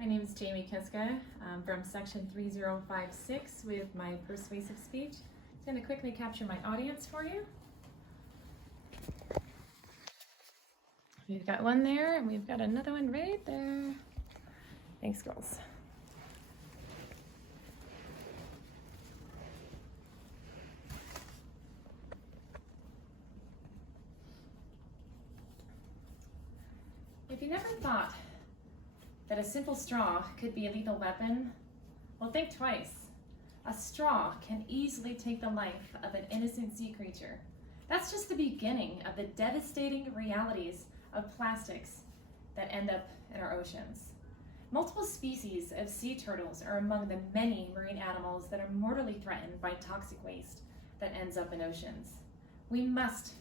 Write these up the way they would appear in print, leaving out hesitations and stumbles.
My name is Jamie Kiska. I'm from section 3056 with my Persuasive Speech. I'm going to quickly capture my audience for you. We've got one there and we've got another one right there. Thanks, girls. If you never thought that a simple straw could be a lethal weapon, well, think twice. A straw can easily take the life of an innocent sea creature. That's just the beginning of the devastating realities of plastics that end up in our oceans. Multiple species of sea turtles are among the many marine animals that are mortally threatened by toxic waste that ends up in oceans. We must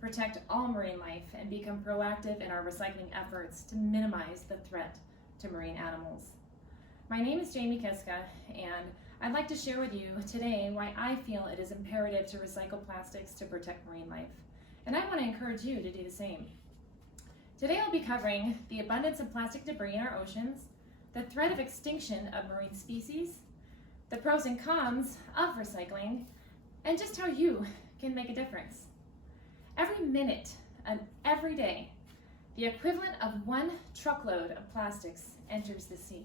protect all marine life and become proactive in our recycling efforts to minimize the threat to marine animals. My name is Jamie Kiska, and I'd like to share with you today why I feel it is imperative to recycle plastics to protect marine life. And I want to encourage you to do the same. Today I'll be covering the abundance of plastic debris in our oceans, the threat of extinction of marine species, the pros and cons of recycling, and just how you can make a difference. Every minute and every day, the equivalent of 1 truckload of plastics enters the sea.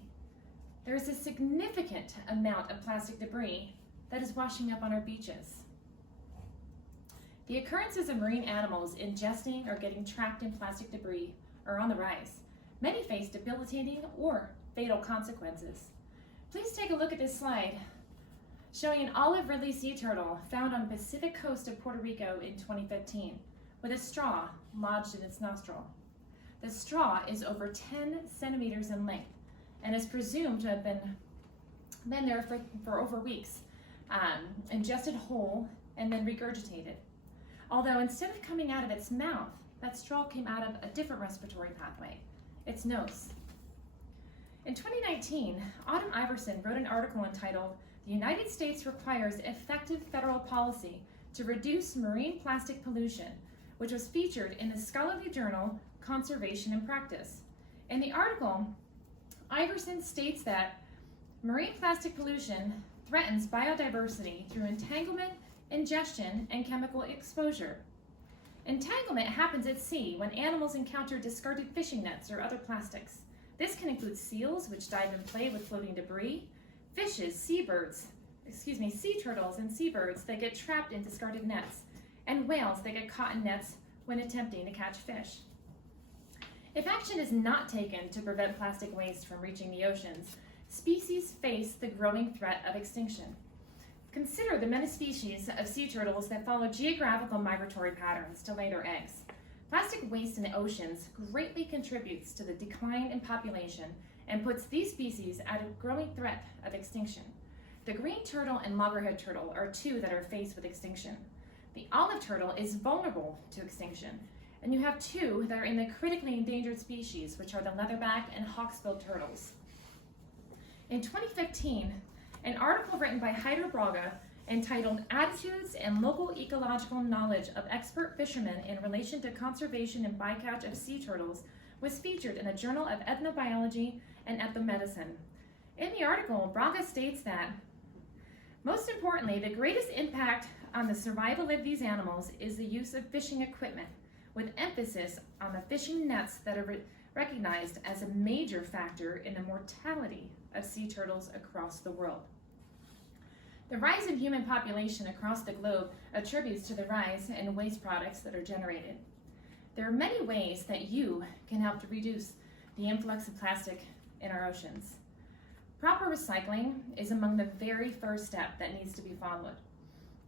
There is a significant amount of plastic debris that is washing up on our beaches. The occurrences of marine animals ingesting or getting trapped in plastic debris are on the rise. Many face debilitating or fatal consequences. Please take a look at this slide showing an olive ridley sea turtle found on the Pacific coast of Puerto Rico in 2015 with a straw lodged in its nostril. The straw is over 10 centimeters in length and is presumed to have been there for over weeks, ingested whole and then regurgitated. Although instead of coming out of its mouth, that straw came out of a different respiratory pathway, its nose. In 2019, Autumn Iverson wrote an article entitled, "The United States Requires Effective Federal Policy to Reduce Marine Plastic Pollution," which was featured in the scholarly journal Conservation and Practice. In the article, Iverson states that marine plastic pollution threatens biodiversity through entanglement, ingestion, and chemical exposure. Entanglement happens at sea when animals encounter discarded fishing nets or other plastics. This can include seals, which dive and play with floating debris, fishes, sea turtles and seabirds that get trapped in discarded nets, and whales that get caught in nets when attempting to catch fish. If action is not taken to prevent plastic waste from reaching the oceans, species face the growing threat of extinction. Consider the many species of sea turtles that follow geographical migratory patterns to lay their eggs. Plastic waste in the oceans greatly contributes to the decline in population and puts these species at a growing threat of extinction. The green turtle and loggerhead turtle are two that are faced with extinction. The olive turtle is vulnerable to extinction, and you have two that are in the critically endangered species, which are the leatherback and hawksbill turtles. In 2015, an article written by Heider Braga entitled "Attitudes and Local Ecological Knowledge of Expert Fishermen in Relation to Conservation and Bycatch of Sea Turtles" was featured in the Journal of Ethnobiology and Ethnomedicine. In the article, Braga states that, most importantly, the greatest impact on the survival of these animals is the use of fishing equipment, with emphasis on the fishing nets that are recognized as a major factor in the mortality of sea turtles across the world. The rise in human population across the globe attributes to the rise in waste products that are generated. There are many ways that you can help to reduce the influx of plastic in our oceans. Proper recycling is among the very first step that needs to be followed.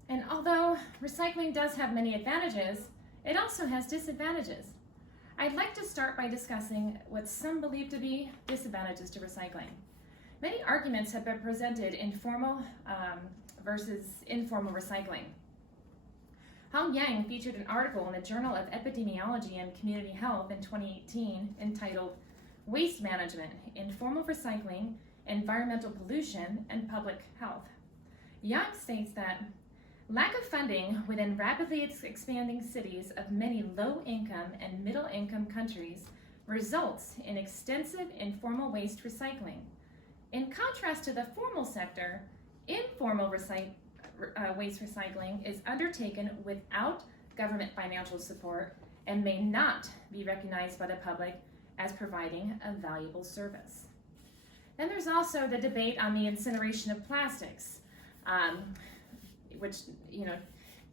And although recycling does have many advantages, it also has disadvantages. I'd like to start by discussing what some believe to be disadvantages to recycling. Many arguments have been presented in formal versus informal recycling. Hong Yang featured an article in the Journal of Epidemiology and Community Health in 2018 entitled "Waste Management, Informal Recycling, Environmental Pollution, and Public Health." Yang states that lack of funding within rapidly expanding cities of many low-income and middle-income countries results in extensive informal waste recycling. In contrast to the formal sector, informal waste recycling is undertaken without government financial support and may not be recognized by the public as providing a valuable service. Then there's also the debate on the incineration of plastics, which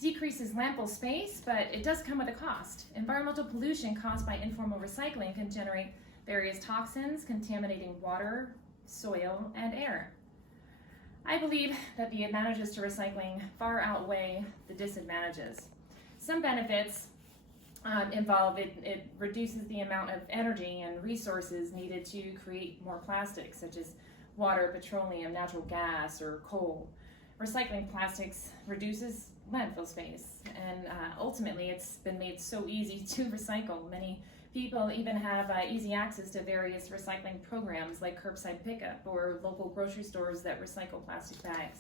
decreases landfill space, but it does come with a cost. Environmental pollution caused by informal recycling can generate various toxins contaminating water, soil, and air. I believe that the advantages to recycling far outweigh the disadvantages. Some benefits involve it reduces the amount of energy and resources needed to create more plastics, such as water, petroleum, natural gas, or coal. Recycling plastics reduces landfill space, and ultimately it's been made so easy to recycle. Many people even have easy access to various recycling programs like curbside pickup or local grocery stores that recycle plastic bags.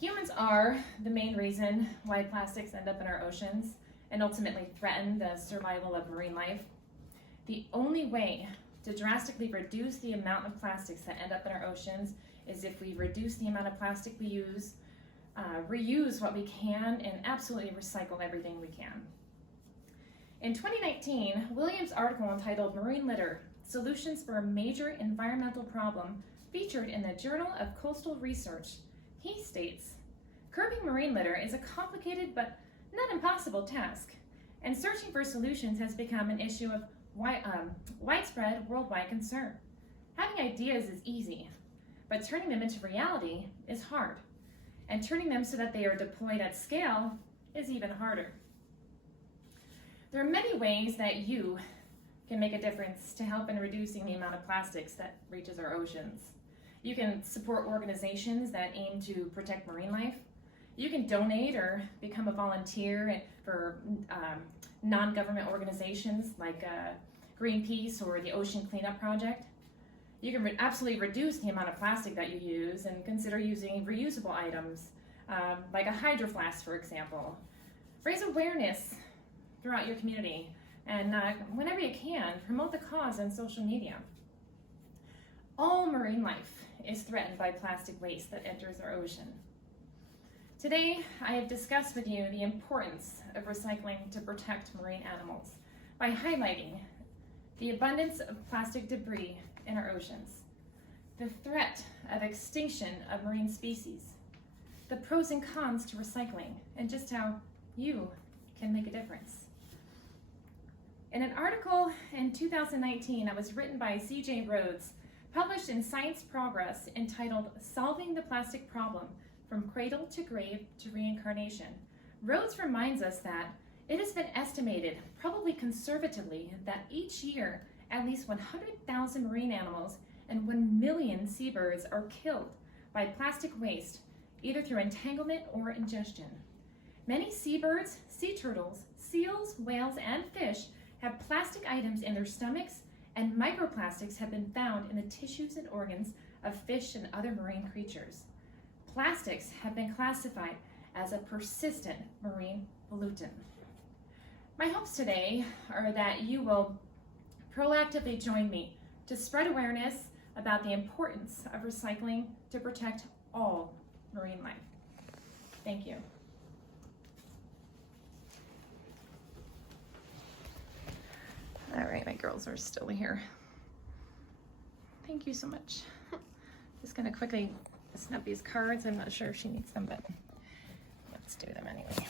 Humans are the main reason why plastics end up in our oceans and ultimately threaten the survival of marine life. The only way to drastically reduce the amount of plastics that end up in our oceans is if we reduce the amount of plastic we use, reuse what we can, and absolutely recycle everything we can. In 2019, Williams' article entitled Marine Litter, Solutions for a Major Environmental Problem featured in the Journal of Coastal Research. He states, curbing marine litter is a complicated but not impossible task, and searching for solutions has become an issue of widespread worldwide concern. Having ideas is easy, but turning them into reality is hard, and turning them so that they are deployed at scale is even harder. There are many ways that you can make a difference to help in reducing the amount of plastics that reaches our oceans. You can support organizations that aim to protect marine life. You can donate or become a volunteer for non-government organizations like Greenpeace or the Ocean Cleanup Project. You can absolutely reduce the amount of plastic that you use and consider using reusable items, like a hydro flask, for example. Raise awareness throughout your community, and whenever you can, promote the cause on social media. All marine life is threatened by plastic waste that enters our ocean. Today, I have discussed with you the importance of recycling to protect marine animals by highlighting the abundance of plastic debris in our oceans, the threat of extinction of marine species, the pros and cons to recycling, and just how you can make a difference. In an article in 2019 that was written by C.J. Rhodes, published in Science Progress, entitled Solving the Plastic Problem from Cradle to Grave to Reincarnation, Rhodes reminds us that it has been estimated, probably conservatively, that each year at least 100,000 marine animals and 1 million seabirds are killed by plastic waste, either through entanglement or ingestion. Many seabirds, sea turtles, seals, whales, and fish have plastic items in their stomachs, and microplastics have been found in the tissues and organs of fish and other marine creatures. Plastics have been classified as a persistent marine pollutant. My hopes today are that you will proactively join me to spread awareness about the importance of recycling to protect all marine life. Thank you. All right, my girls are still here. Thank you so much. Just gonna quickly snap these cards. I'm not sure if she needs them, but let's do them anyway.